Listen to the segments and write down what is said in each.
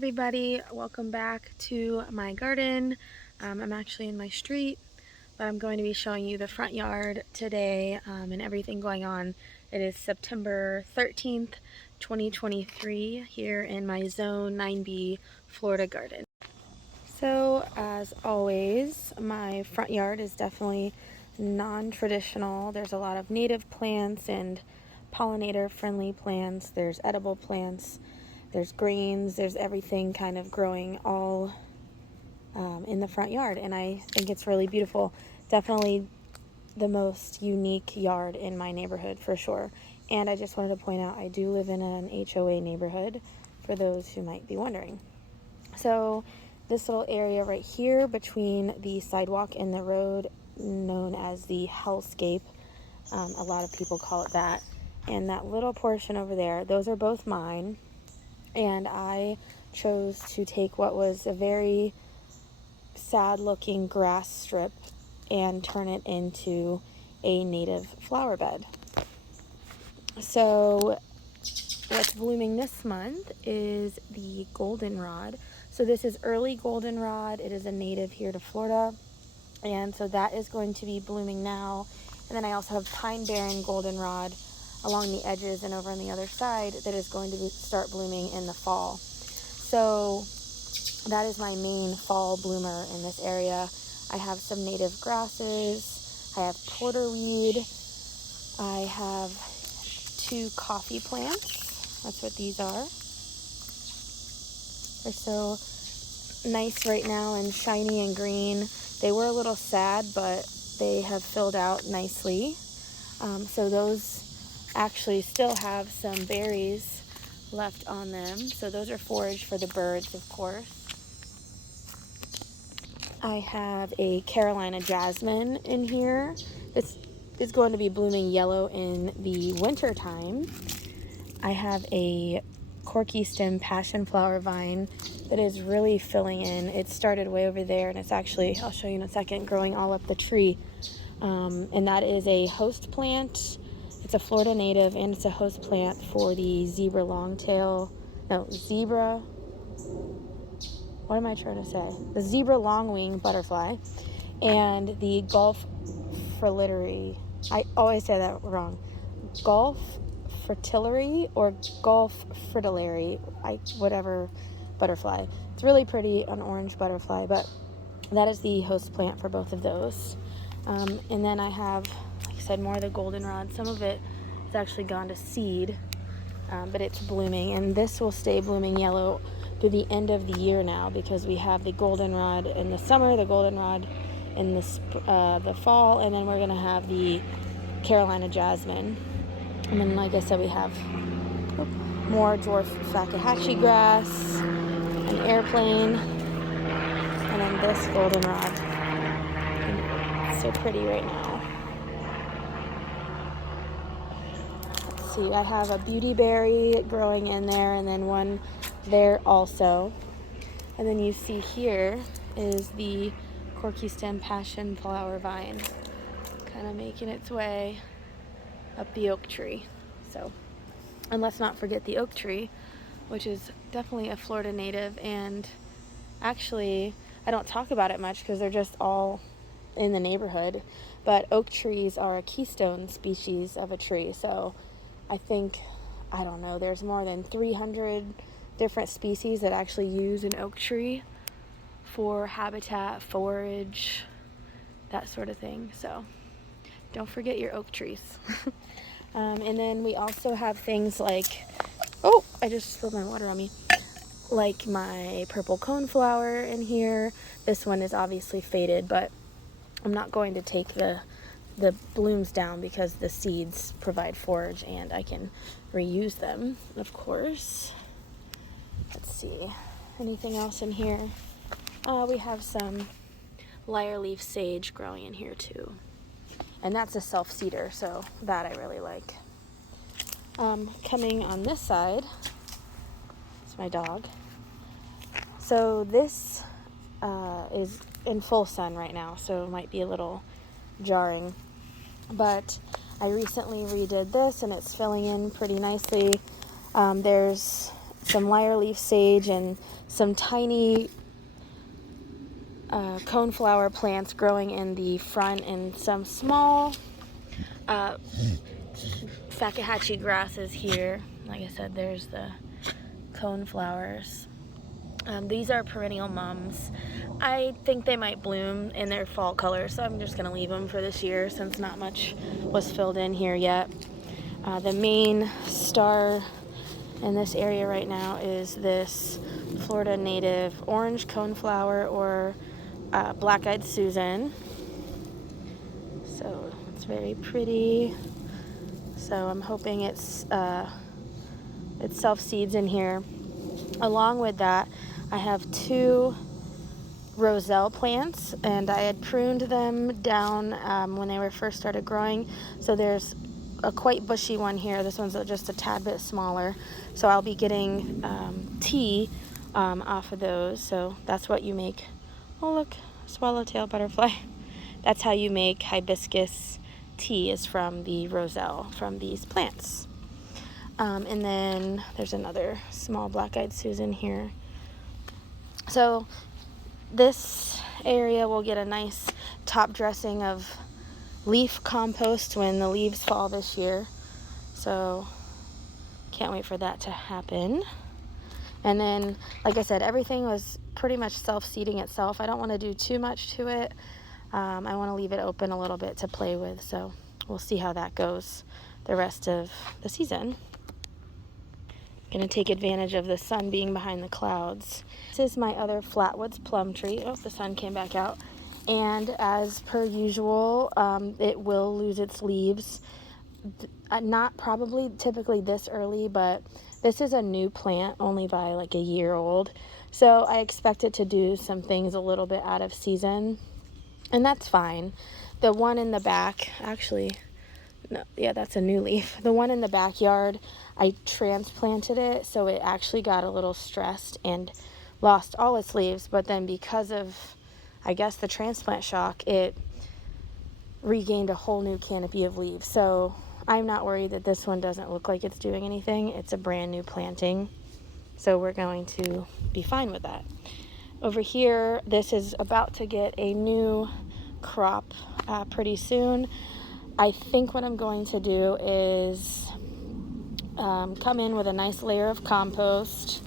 Everybody, welcome back to my garden. I'm actually in my street, but I'm going to be showing you the front yard today and everything going on. It is September 13th, 2023 here in my Zone 9B Florida garden. So as always, my front yard is definitely non-traditional. There's a lot of native plants and pollinator friendly plants. There's edible plants. There's greens, there's everything kind of growing all in the front yard, and I think it's really beautiful. Definitely the most unique yard in my neighborhood for sure. And I just wanted to point out I do live in an HOA neighborhood for those who might be wondering. So this little area right here between the sidewalk and the road, known as the hellscape, a lot of people call it that, and that little portion over there, those are both mine. And I chose to take what was a very sad looking grass strip and turn it into a native flower bed. So what's blooming this month is the goldenrod. So this is early goldenrod. It is a native here to Florida, and so that is going to be blooming now. And then I also have pine barren goldenrod along the edges and over on the other side that is going to start blooming in the fall. So that is my main fall bloomer in this area. I have some native grasses. I have porterweed. I have 2 coffee plants. That's what these are. They're so nice right now and shiny and green. They were a little sad, but they have filled out nicely. So those actually still have some berries left on them. So those are forage for the birds, of course. I have a Carolina jasmine in here. This is going to be blooming yellow in the winter time. I have a corky stem passion flower vine that is really filling in. It started way over there, and it's actually, I'll show you in a second, growing all up the tree. And that is a host plant. It's a Florida native, and it's a host plant for the zebra what am I trying to say? The zebra longwing butterfly and the Gulf fritillary. I always say that wrong. Gulf fritillary or Gulf fritillary, whatever butterfly. It's really pretty, an orange butterfly, but that is the host plant for both of those. And then I have, like I said, more of the goldenrod. Some of it has actually gone to seed, but it's blooming, and this will stay blooming yellow through the end of the year now, because we have the goldenrod in the summer, the goldenrod in the fall, and then we're going to have the Carolina jasmine. And then, like I said, we have more dwarf Fakahatchee grass, an airplane, and then this goldenrod. It's so pretty right now. Let's see, I have a beautyberry growing in there, and then one there also. And then you see here is the corky stem passion flower vine kind of making its way up the oak tree. So, and let's not forget the oak tree, which is definitely a Florida native, and actually I don't talk about it much because they're just all in the neighborhood, but oak trees are a keystone species of a tree. So I think, I don't know, there's more than 300 different species that actually use an oak tree for habitat, forage, that sort of thing. So don't forget your oak trees. And then we also have things like, oh, I just spilled my water on me, like my purple coneflower in here. This one is obviously faded, but I'm not going to take the blooms down because the seeds provide forage and I can reuse them, of course. Let's see, anything else in here? We have some lyre leaf sage growing in here too. And that's a self-seeder, so that I really like. Coming on this side, it's my dog. So this is in full sun right now, so it might be a little jarring. But I recently redid this, and it's filling in pretty nicely. There's some lyre leaf sage and some tiny coneflower plants growing in the front, and some small Fakahatchee grasses here. Like I said, there's the coneflowers. These are perennial mums. I think they might bloom in their fall colors, so I'm just going to leave them for this year since not much was filled in here yet. The main star in this area right now is this Florida native orange coneflower, or black-eyed Susan. So it's very pretty. So I'm hoping it self-seeds in here. Along with that, I have 2 roselle plants, and I had pruned them down when they were first started growing. So there's a quite bushy one here. This one's just a tad bit smaller. So I'll be getting tea off of those. So that's what you make. Oh look, swallowtail butterfly. That's how you make hibiscus tea, is from the roselle from these plants. And then there's another small black-eyed Susan here. So this area will get a nice top dressing of leaf compost when the leaves fall this year. So can't wait for that to happen. And then, like I said, everything was pretty much self-seeding itself. I don't want to do too much to it. I want to leave it open a little bit to play with. So we'll see how that goes the rest of the season. Going to take advantage of the sun being behind the clouds. This is my other flatwoods plum tree. Oh, the sun came back out. And as per usual, it will lose its leaves. Not probably typically this early, but this is a new plant, only by like a year old. So I expect it to do some things a little bit out of season, and that's fine. The one in the back, actually, no, yeah, that's a new leaf. The one in the backyard, I transplanted it, so it actually got a little stressed and lost all its leaves. But then because of, I guess, the transplant shock, it regained a whole new canopy of leaves. So I'm not worried that this one doesn't look like it's doing anything. It's a brand new planting, so we're going to be fine with that. Over here, this is about to get a new crop pretty soon. I think what I'm going to do is come in with a nice layer of compost,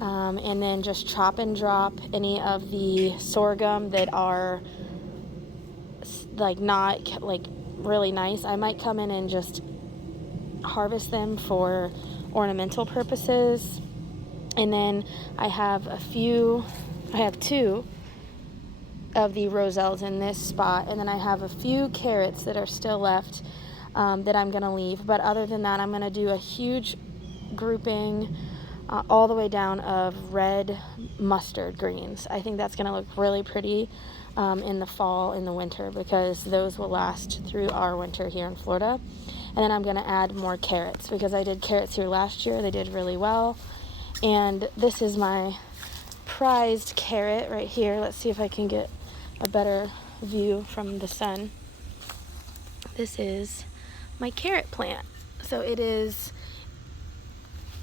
and then just chop and drop any of the sorghum that are like not like really nice. I might come in and just harvest them for ornamental purposes. And then I have 2 of the roselles in this spot, and then I have a few carrots that are still left that I'm going to leave. But other than that, I'm going to do a huge grouping all the way down of red mustard greens. I think that's going to look really pretty in the fall, in the winter, because those will last through our winter here in Florida. And then I'm going to add more carrots, because I did carrots here last year. They did really well. And this is my prized carrot right here. Let's see if I can get a better view from the sun. This is my carrot plant. So it is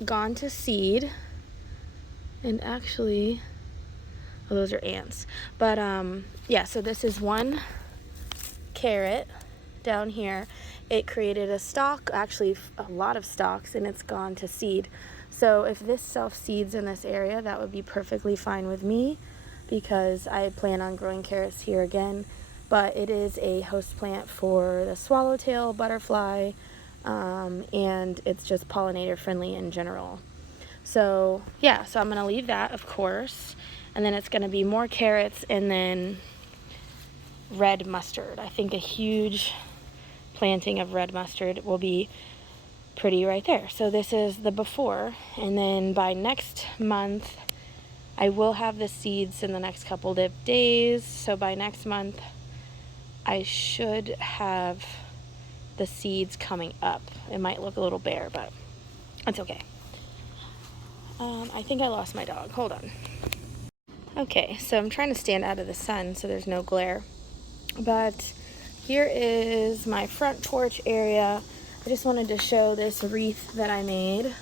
gone to seed, and actually, oh, those are ants. But yeah, so this is one carrot down here. It created a stalk, actually a lot of stalks, and it's gone to seed. So if this self-seeds in this area, that would be perfectly fine with me, because I plan on growing carrots here again. But it is a host plant for the swallowtail butterfly, and it's just pollinator friendly in general. So yeah, so I'm going to leave that, of course, and then it's going to be more carrots and then red mustard. I think a huge planting of red mustard will be pretty right there. So this is the before, and then by next month I will have the seeds in the next couple of days. So by next month I should have the seeds coming up. It might look a little bare, but that's okay. I think I lost my dog. Hold on. Okay, so I'm trying to stand out of the sun so there's no glare. But here is my front porch area. I just wanted to show this wreath that I made.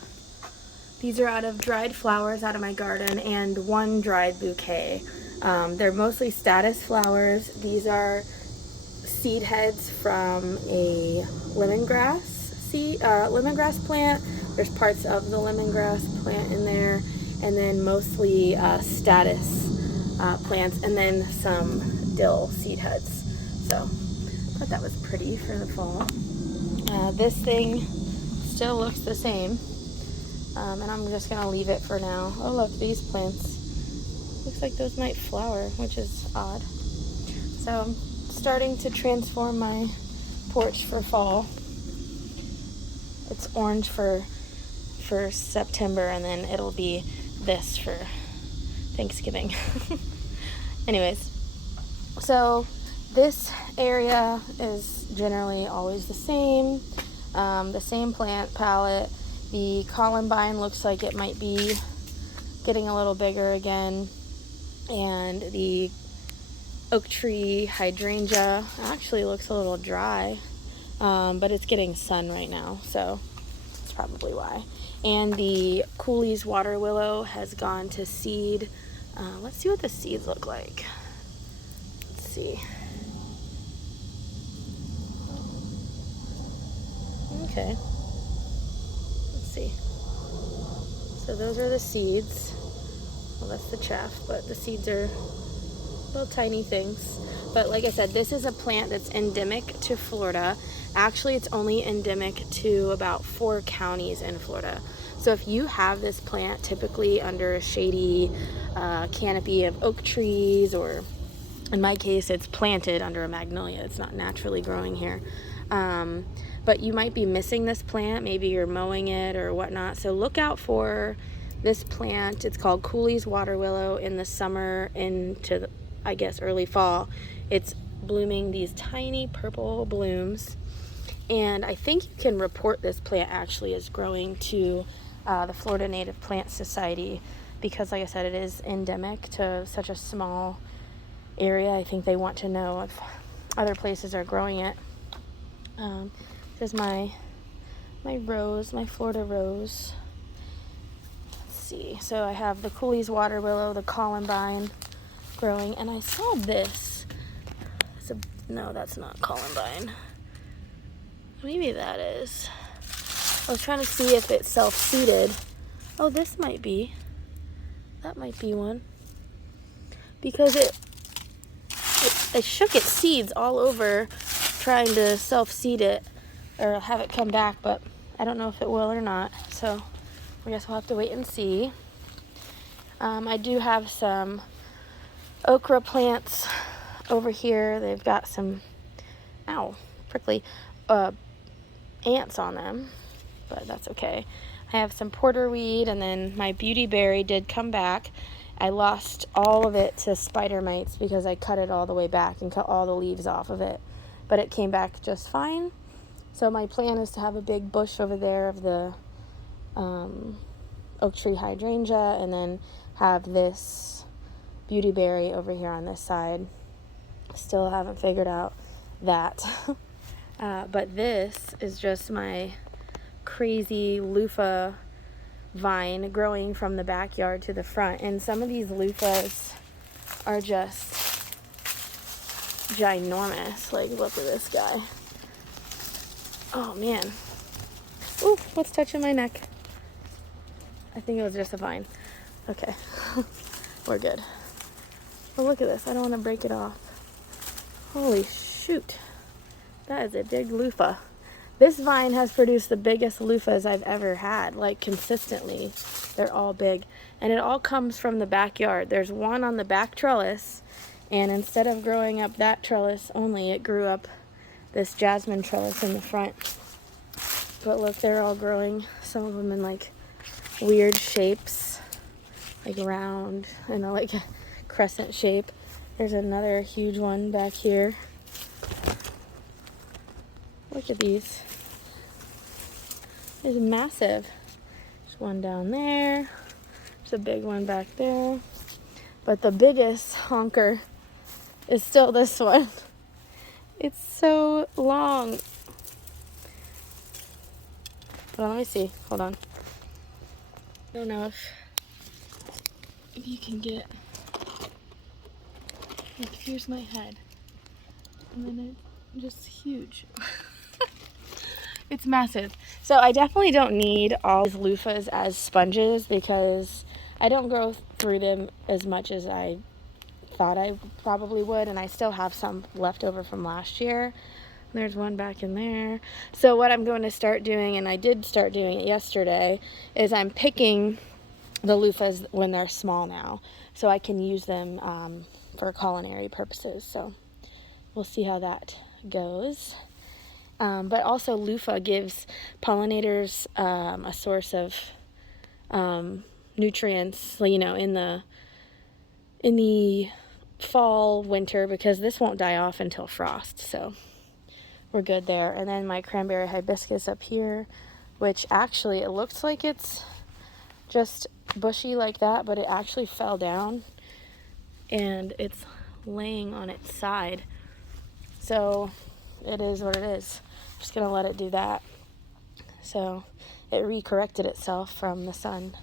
These are out of dried flowers out of my garden and one dried bouquet. They're mostly statice flowers. These are seed heads from a lemongrass plant. There's parts of the lemongrass plant in there, and then mostly statice plants, and then some dill seed heads. So I thought that was pretty for the fall. This thing still looks the same, and I'm just gonna leave it for now. Oh look, these plants. Looks like those might flower, which is odd. So I'm starting to transform my porch for fall. It's orange for September, and then it'll be this for Thanksgiving. Anyways, so this area is generally always the same plant palette. The columbine looks like it might be getting a little bigger again, and the oak tree hydrangea actually looks a little dry, but it's getting sun right now, so that's probably why. And the Cooley's water willow has gone to seed. Let's see what the seeds look like. Let's see. Okay. Let's see. So those are the seeds. Well, that's the chaff, but the seeds are little tiny things. But like I said, this is a plant that's endemic to Florida. Actually, it's only endemic to about 4 counties in Florida. So if you have this plant typically under a shady canopy of oak trees, or in my case, it's planted under a magnolia. It's not naturally growing here. But you might be missing this plant. Maybe you're mowing it or whatnot. So look out for this plant. It's called Cooley's water willow. In the summer into the, I guess, early fall, it's blooming these tiny purple blooms. And I think you can report this plant actually as growing to the Florida Native Plant Society, because like I said, it is endemic to such a small area. I think they want to know if other places are growing it. There's my rose, my Florida rose. Let's see. So I have the Cooley's water willow, the columbine growing, and I saw this. No, that's not columbine. Maybe that is. I was trying to see if it's self-seeded. Oh, this might be. That might be one. Because it shook its seeds all over trying to self-seed it or have it come back, but I don't know if it will or not. So I guess we'll have to wait and see. I do have some okra plants over here. They've got some, prickly ants on them, but that's okay. I have some porterweed, and then my beauty berry did come back. I lost all of it to spider mites because I cut it all the way back and cut all the leaves off of it, but it came back just fine. So my plan is to have a big bush over there of the oak tree hydrangea, and then have this beauty berry over here on this side. Still haven't figured out that. But this is just my crazy loofah vine growing from the backyard to the front. And some of these loofahs are just ginormous. Like, look at this guy. Oh, man. Ooh, what's touching my neck? I think it was just a vine. Okay. We're good. Oh, look at this. I don't want to break it off. Holy shoot. That is a big loofah. This vine has produced the biggest loofahs I've ever had, like consistently. They're all big. And it all comes from the backyard. There's one on the back trellis, and instead of growing up that trellis only, it grew up this jasmine trellis in the front. But look, they're all growing. Some of them in like weird shapes, like round, like a crescent shape. There's another huge one back here. Look at these. It's massive. There's one down there. There's a big one back there. But the biggest honker is still this one. It's so long. Hold on, let me see. Hold on. I don't know if you can get, like, here's my head, and then it's just huge. It's massive. So I definitely don't need all these loofahs as sponges because I don't go through them as much as I thought I probably would, and I still have some left over from last year. There's one back in there. So what I'm going to start doing, and I did start doing it yesterday, is I'm picking the loofahs when they're small now, so I can use them for culinary purposes. So we'll see how that goes. But also loofah gives pollinators a source of nutrients, you know, in the fall, winter, because this won't die off until frost. So we're good there. And then my cranberry hibiscus up here, which actually it looks like it's just bushy like that, but it actually fell down and it's laying on its side. So it is what it is. I'm just gonna let it do that. So it recorrected itself from the sun.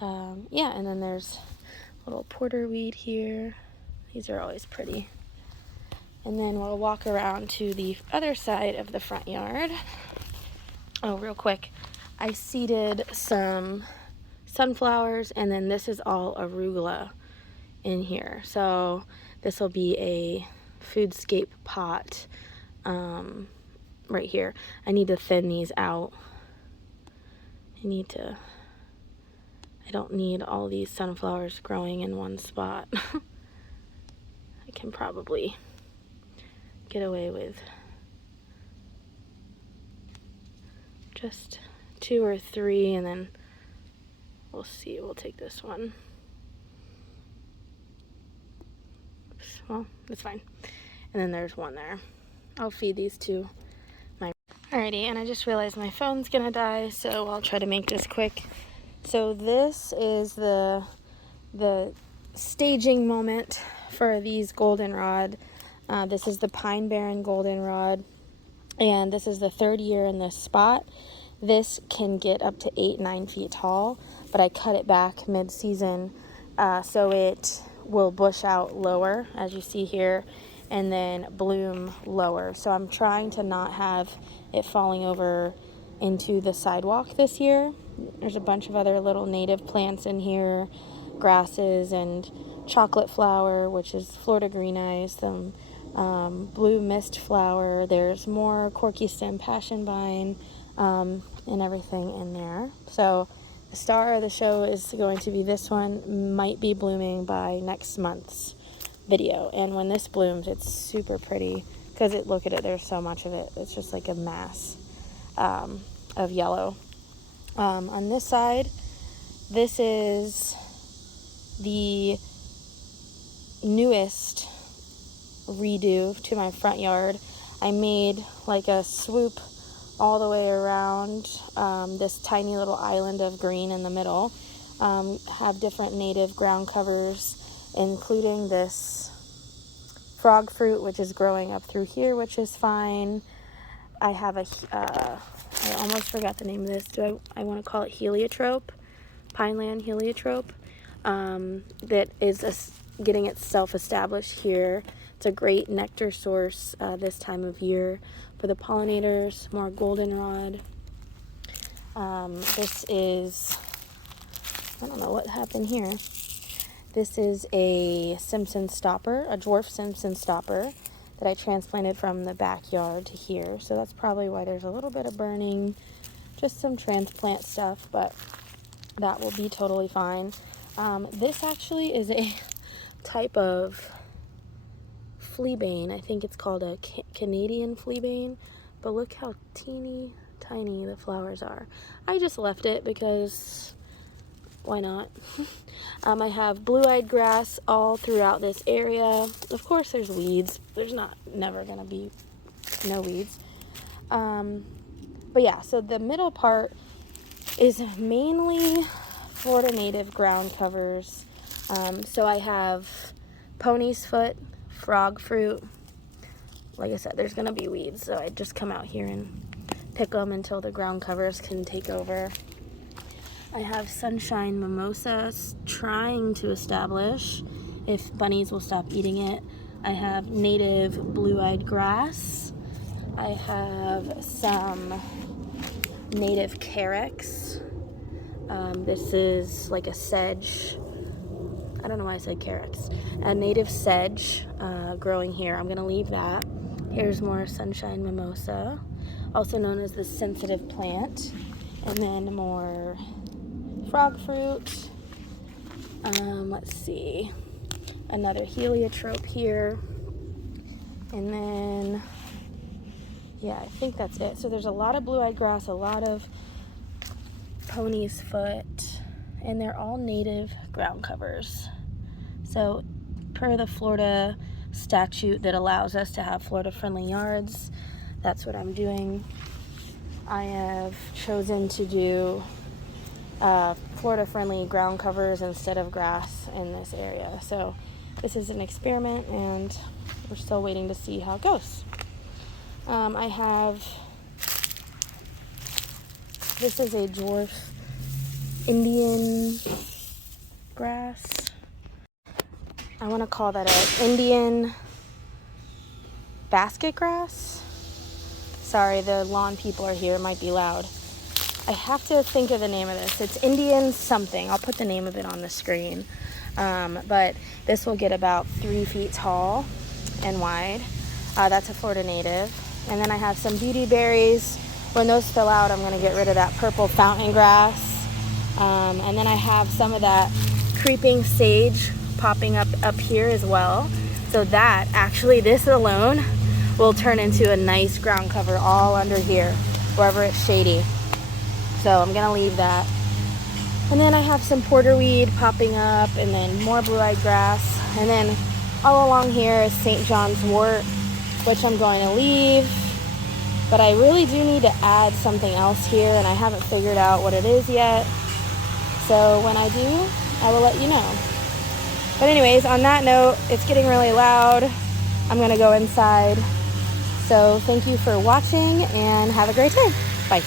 Yeah, and then there's a little porterweed here. These are always pretty. And then we'll walk around to the other side of the front yard. Oh, real quick, I seeded some sunflowers, and then this is all arugula in here. So this will be a foodscape pot right here. I need to thin these out. I don't need all these sunflowers growing in one spot. I can probably get away with just 2 or 3, and then we'll see. We'll take this one. Oops, well, that's fine. And then there's one there. I'll feed these to my... Alrighty, and I just realized my phone's gonna die, so I'll try to make this quick. So this is the staging moment for these goldenrod. This is the Pine Barren goldenrod, and this is the 3rd year in this spot. This can get up to 8-9 feet tall, but I cut it back mid-season so it will bush out lower, as you see here, and then bloom lower. So I'm trying to not have it falling over into the sidewalk this year. There's a bunch of other little native plants in here, grasses and chocolate flower, which is Florida green eyes, some blue mist flower. There's more corky stem passion vine and everything in there. So the star of the show is going to be this one. Might be blooming by next month's video. And when this blooms, it's super pretty because look at it, there's so much of it. It's just like a mass of yellow. On this side, this is the newest redo to my front yard. I made like a swoop all the way around this tiny little island of green in the middle. Have different native ground covers, including this frog fruit, which is growing up through here, which is fine. I have I almost forgot the name of this. I want to call it heliotrope, Pineland heliotrope, that is getting itself established here. It's a great nectar source this time of year for the pollinators. More goldenrod. This is, I don't know what happened here. This is a Simpson stopper, a dwarf Simpson stopper that I transplanted from the backyard to here. So that's probably why there's a little bit of burning, just some transplant stuff, but that will be totally fine. This actually is a type of fleabane. I think it's called a Canadian fleabane, but look how teeny tiny the flowers are. I just left it because why not? I have blue-eyed grass all throughout this area. Of course there's weeds. There's never gonna be no weeds. But yeah, so the middle part is mainly Florida native ground covers. So I have pony's foot, frog fruit. Like I said, there's gonna be weeds, so I just come out here and pick them until the ground covers can take over. I have sunshine mimosa trying to establish if bunnies will stop eating it. I have native blue-eyed grass. I have some native carex. This is like a sedge. I don't know why I said carex. A native sedge growing here. I'm gonna leave that. Here's more sunshine mimosa, also known as the sensitive plant. And then more frog fruit. Let's see. Another heliotrope here. And then, yeah, I think that's it. So there's a lot of blue-eyed grass, a lot of pony's foot, and they're all native ground covers. So per the Florida statute that allows us to have Florida-friendly yards, that's what I'm doing. I have chosen to do Florida-friendly ground covers instead of grass in this area. So this is an experiment, and we're still waiting to see how it goes. I have, this is a dwarf Indian grass. I want to call that an Indian basket grass. Sorry, the lawn people are here. It might be loud. I have to think of the name of this. It's Indian something. I'll put the name of it on the screen. But this will get about 3 feet tall and wide. That's a Florida native. And then I have some beauty berries. When those fill out, I'm going to get rid of that purple fountain grass. And then I have some of that creeping sage popping up here as well. So that, actually, this alone will turn into a nice ground cover all under here, wherever it's shady. So I'm gonna leave that. And then I have some porterweed popping up, and then more blue-eyed grass. And then all along here is St. John's wort, which I'm going to leave. But I really do need to add something else here, and I haven't figured out what it is yet. So when I do, I will let you know. But anyways, on that note, it's getting really loud. I'm gonna go inside. So thank you for watching, and have a great day. Bye.